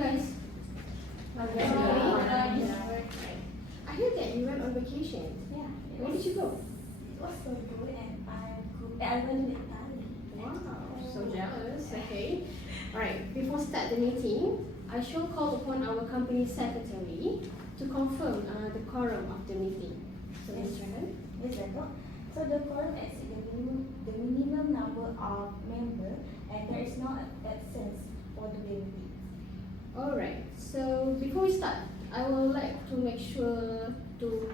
guys? I heard that you went on vacation. Yeah. Where did you go? It was so good and I went to Italy. Wow, so jealous. Okay. Alright, before start the meeting, I shall call upon our company secretary to confirm the quorum of the meeting. So, Ms. Ryan. Yes, Dato'. So the quorum exceeds the minimum number of members and there is no absence for the meeting. Alright, so before we start, I would like to make sure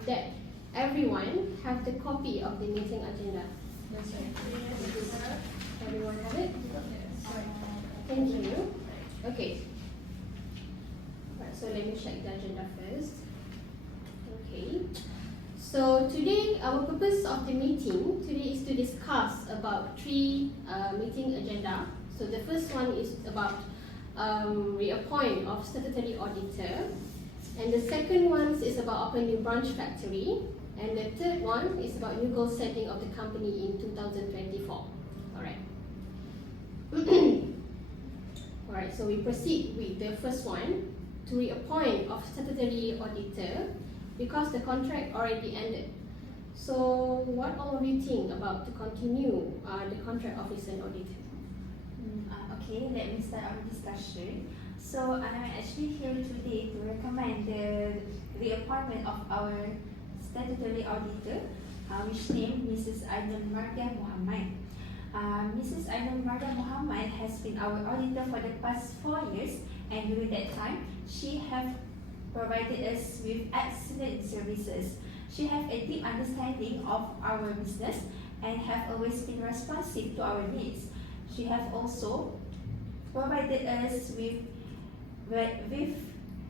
that everyone have the copy of the meeting agenda. That's right. Everyone have it? Thank you. Okay. Right, so let me check the agenda first. Okay. So today, our purpose of the meeting today is to discuss about three meeting agenda. So the first one is about reappoint of statutory auditor, and the second one is about open new branch factory, and the third one is about new goal setting of the company in 2024. Alright. Alright, so we proceed with the first one, to reappoint of statutory auditor, because the contract already ended. So what all of you think about to continue the contract officer and auditor? Okay, let me start our discussion. So I'm actually here today to recommend the reappointment of our statutory auditor, which named Mrs. Ainul Mardia Muhammad. Mrs. Ainul Mardia Muhammad has been our auditor for the past 4 years, and during that time, she have provided us with excellent services. She have a deep understanding of our business and have always been responsive to our needs. She have also provided us with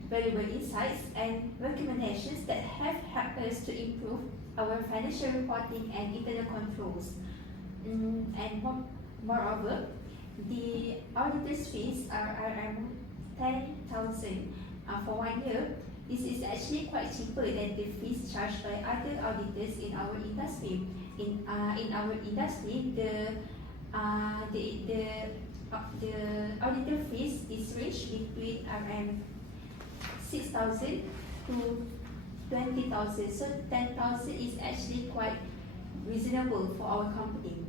valuable insights and recommendations that have helped us to improve our financial reporting and internal controls. And moreover, the auditor's fees are around 10,000 for 1 year. This is actually quite cheaper than the fees charged by other auditors in our industry. In our industry, the auditor fees is ranged between around 6,000 to 20,000. So 10,000 is actually quite reasonable for our company.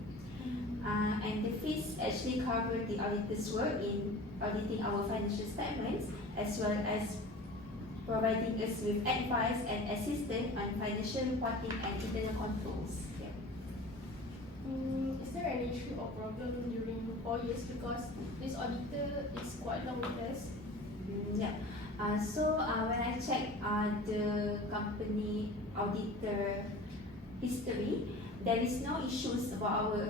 And the fees actually cover the auditor's work in auditing our financial statements, as well as providing us with advice and assistance on financial reporting and internal controls. Yeah. Is there any issue or problem during 4 years, because this auditor is quite long with us? Yeah. So when I check the company auditor history, there is no issues about our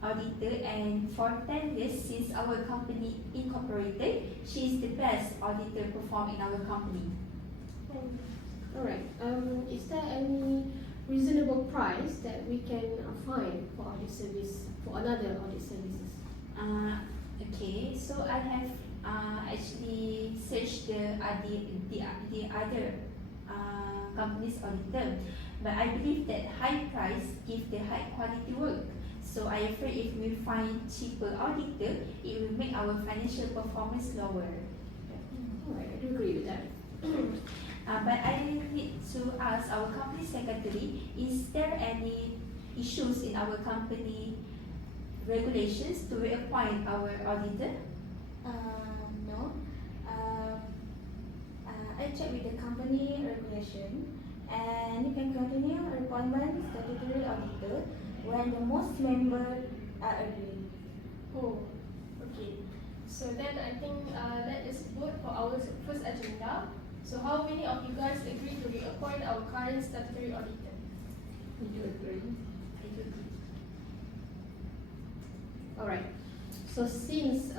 auditor, and for 10 years since our company incorporated, she is the best auditor performed in our company. Alright, is there any reasonable price that we can find for audit service, for another audit services? Okay, so I have actually searched the other company's auditor, but I believe that high price give the high quality work. So I afraid if we find cheaper auditor, it will make our financial performance lower. Alright, I do agree with that. But I need to ask our company secretary, is there any issues in our company regulations to reappoint our auditor? No. I checked with the company regulation, and you can continue appointment statutory auditor when the most members are agreed. Oh, okay. So then I think let us vote for our first agenda. So how many of you guys agree to reappoint our current statutory auditor? I do agree. Alright, so since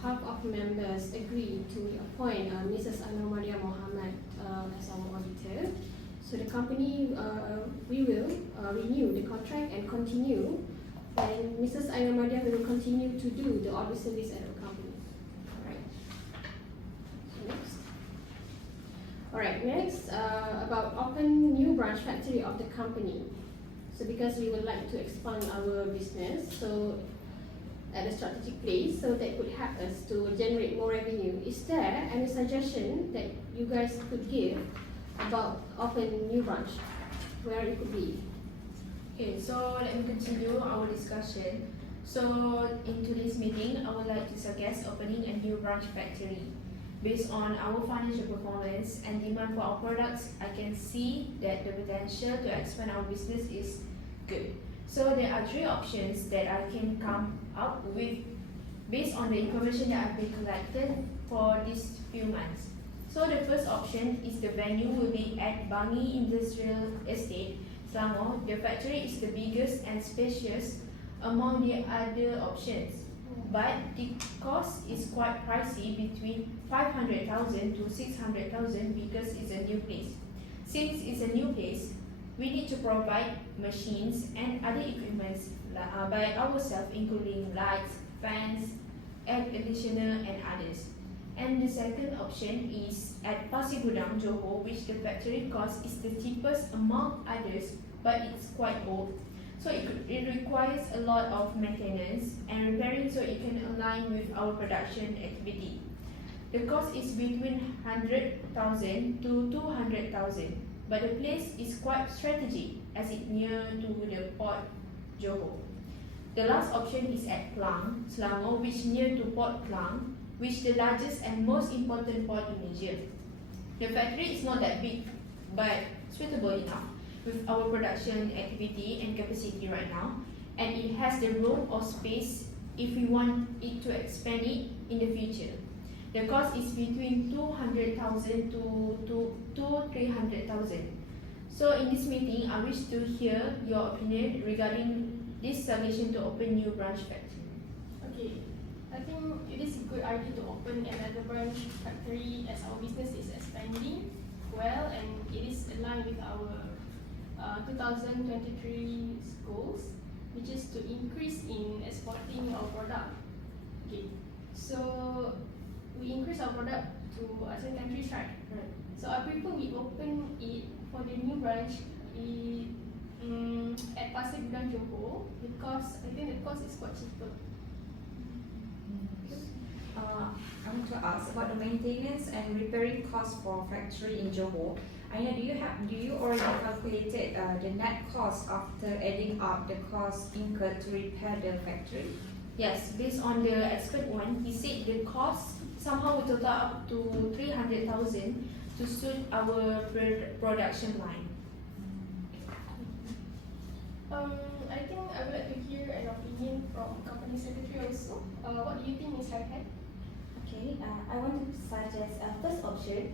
half of members agree to reappoint Mrs. Ainul Mardia Muhammad as our auditor, so the company, we will renew the contract and continue, and Mrs. Ainul Mardia will continue to do the audit service at our company. Alright, next about open new branch factory of the company. So because we would like to expand our business, so at a strategic place, so that could help us to generate more revenue. Is there any suggestion that you guys could give about open new branch, where it could be? Okay, so let me continue our discussion. So in today's meeting, I would like to suggest opening a new branch factory. Based on our financial performance and demand for our products, I can see that the potential to expand our business is good. So there are three options that I can come up with based on the information that I've been collected for these few months. So the first option is the venue will be at Bangi Industrial Estate, Selangor. The factory is the biggest and spacious among the other options, but the cost is quite pricey, between 500,000 to 600,000, because it's a new place. Since it's a new place, we need to provide machines and other equipment by ourselves, including lights, fans, air conditioner, and others. And the second option is at Pasir Gudang, Johor, which the factory cost is the cheapest among others, but it's quite old. So it requires a lot of maintenance and repairing, so it can align with our production activity. The cost is between 100,000 to 200,000, but the place is quite strategic as it near to the port Johor. The last option is at Klang, Selangor, which near to Port Klang, which the largest and most important port in Asia. The factory is not that big, but suitable enough with our production activity and capacity right now, and it has the room or space if we want it to expand it in the future. The cost is between 200,000 to 300,000. So in this meeting, I wish to hear your opinion regarding this suggestion to open new branch factory. Okay, I think it is a good idea to open another branch factory as our business is expanding well, and it is aligned with our 2023 goals, which is to increase in exporting our product. Okay, so we increase our product to ASEAN countries, right? Right. So I prefer we open it for the new branch at Pasir Gudang, Johor, because I think the cost is quite cheaper. I want to ask about the maintenance and repairing costs for factory in Johor. Aina, do you already calculated the net cost after adding up the cost incurred to repair the factory? Yes, based on the expert one, he said the cost somehow will total up to 300,000 to suit our production line. I think I would like to hear an opinion from company secretary also. What do you think, Ms. Raihan? Okay, I want to suggest first option,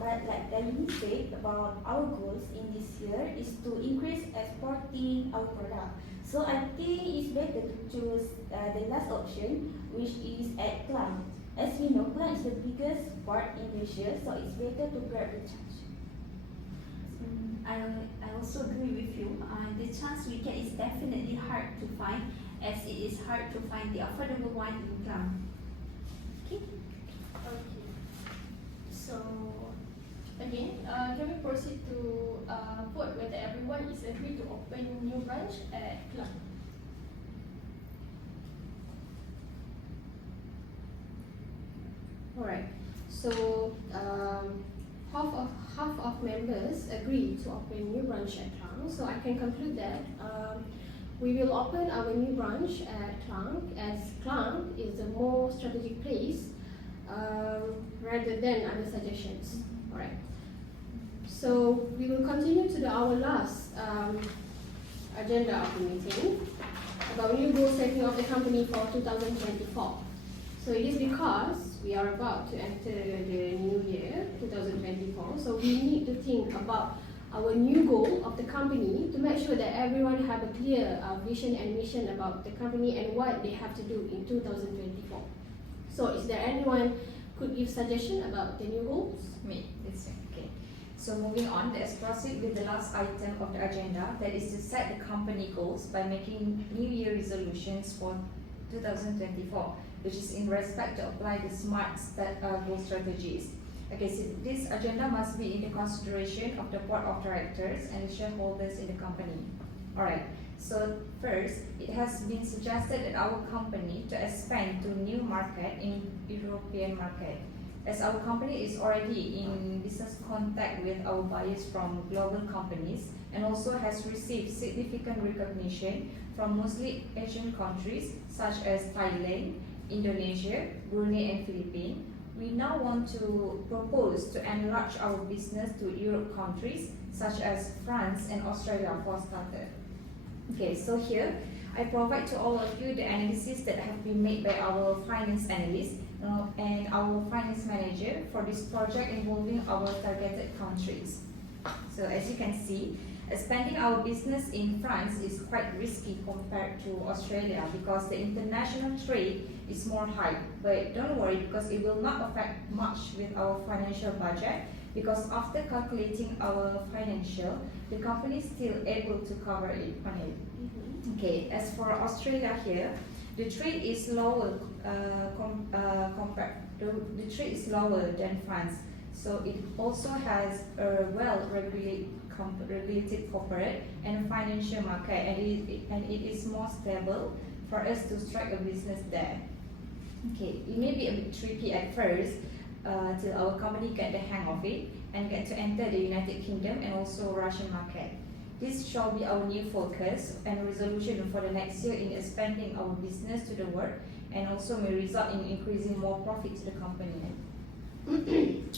but like Dalini said about our goals in this year is to increase exporting our product. So I think it's better to choose the last option, which is at Klang. As we know, Klang is the biggest port in Malaysia, so it's better to grab the chance. I also agree with you. The chance we get is definitely hard to find, as it is hard to find the affordable one in Klang. Okay. Okay. So again, can we proceed to vote whether everyone is agreed to open new branch at Klang? Alright, so half of members agree to open new branch at Klang. So I can conclude that we will open our new branch at Klang, as Klang is the more strategic place rather than other suggestions. Alright, so we will continue to our last agenda of the meeting about new goal setting of the company for 2024. So it is because we are about to enter the new year, 2024, so we need to think about our new goal of the company to make sure that everyone have a clear vision and mission about the company and what they have to do in 2024. So is there anyone could give suggestion about the new goals? Me, it's okay. So moving on, let's proceed with the last item of the agenda, that is to set the company goals by making New Year resolutions for 2024, which is in respect to apply the SMART goal strategies. Okay, so this agenda must be in the consideration of the board of directors and the shareholders in the company. Alright, So first, it has been suggested that our company to expand to new market in European market. As our company is already in business contact with our buyers from global companies and also has received significant recognition from mostly Asian countries such as Thailand, Indonesia, Brunei and Philippines, we now want to propose to enlarge our business to Europe countries such as France and Australia for starter. Okay, so here I provide to all of you the analysis that have been made by our finance analyst and our finance manager for this project involving our targeted countries. So as you can see, expanding our business in France is quite risky compared to Australia because the international trade is more high. But don't worry because it will not affect much with our financial budget because after calculating our financial, the company is still able to cover it on it. Okay, as for Australia here, the trade is lower the trade is lower than France. So it also has a well-regulated corporate and financial market, and it is more stable for us to strike a business there. Okay, it may be a bit tricky at first till our company get the hang of it and get to enter the United Kingdom and also Russian market. This shall be our new focus and resolution for the next year in expanding our business to the world and also may result in increasing more profit to the company.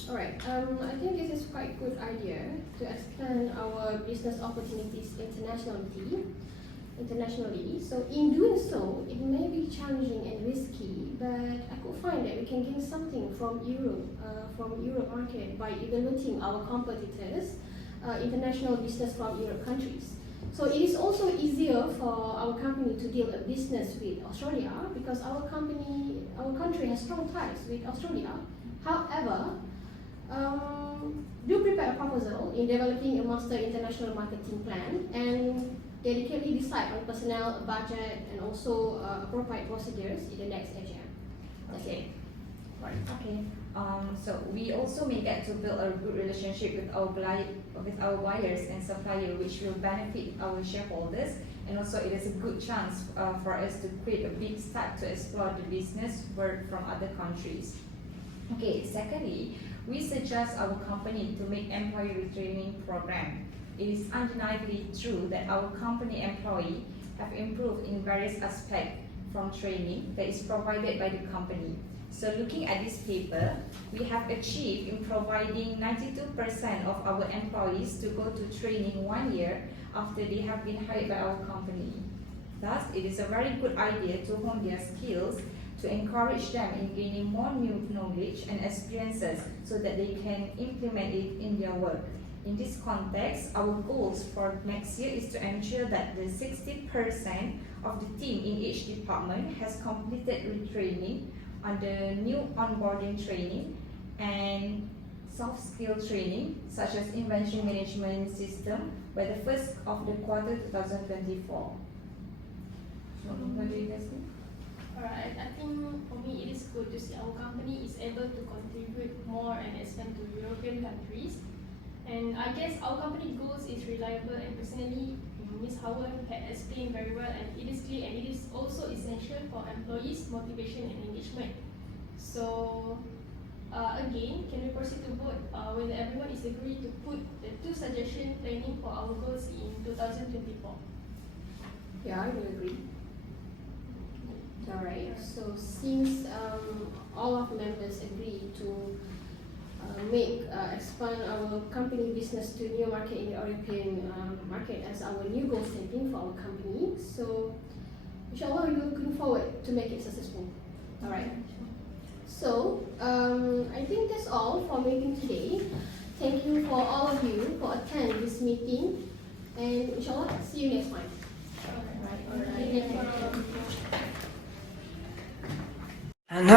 Alright, I think this is quite a good idea to expand our business opportunities internationally. So in doing so, it may be challenging and risky, but I could find that we can gain something from Europe market by evaluating our competitors, international business from Europe countries. So it is also easier for our company to deal a business with Australia because our country has strong ties with Australia. However, do prepare a proposal in developing a master international marketing plan and dedicatedly decide on personnel, budget, and also appropriate procedures in the next AGM. Okay. Right. Okay. So we also may get to build a good relationship with our buyers and suppliers, which will benefit our shareholders, and also it is a good chance for us to create a big start to explore the business world from other countries. Okay. Secondly, we suggest our company to make employee retraining program. It is undeniably true that our company employees have improved in various aspects from training that is provided by the company. So looking at this paper, we have achieved in providing 92% of our employees to go to training 1 year after they have been hired by our company. Thus, it is a very good idea to hone their skills to encourage them in gaining more new knowledge and experiences so that they can implement it in their work. In this context, our goals for next year is to ensure that the 60% of the team in each department has completed retraining under new onboarding training and soft skill training such as inventory management system by the first of the quarter 2024. What do you guys think? Alright, I think for me it is good to see our company is able to contribute more and expand to European countries. And I guess our company goals is reliable and personally Ms. Howard had explained very well, and it is clear and it is also essential for employees' motivation and engagement. So again, can we proceed to vote whether everyone is agreed to put the 2 suggestion planning for our goals in 2024? Yeah, I do agree. Alright, so since all of members agree to expand our company business to new market in the European market as our new goal setting for our company, so inshallah we are looking forward to make it successful. Alright, so I think that's all for meeting today. Thank you for all of you for attending this meeting, and inshallah see you next time. Alright. And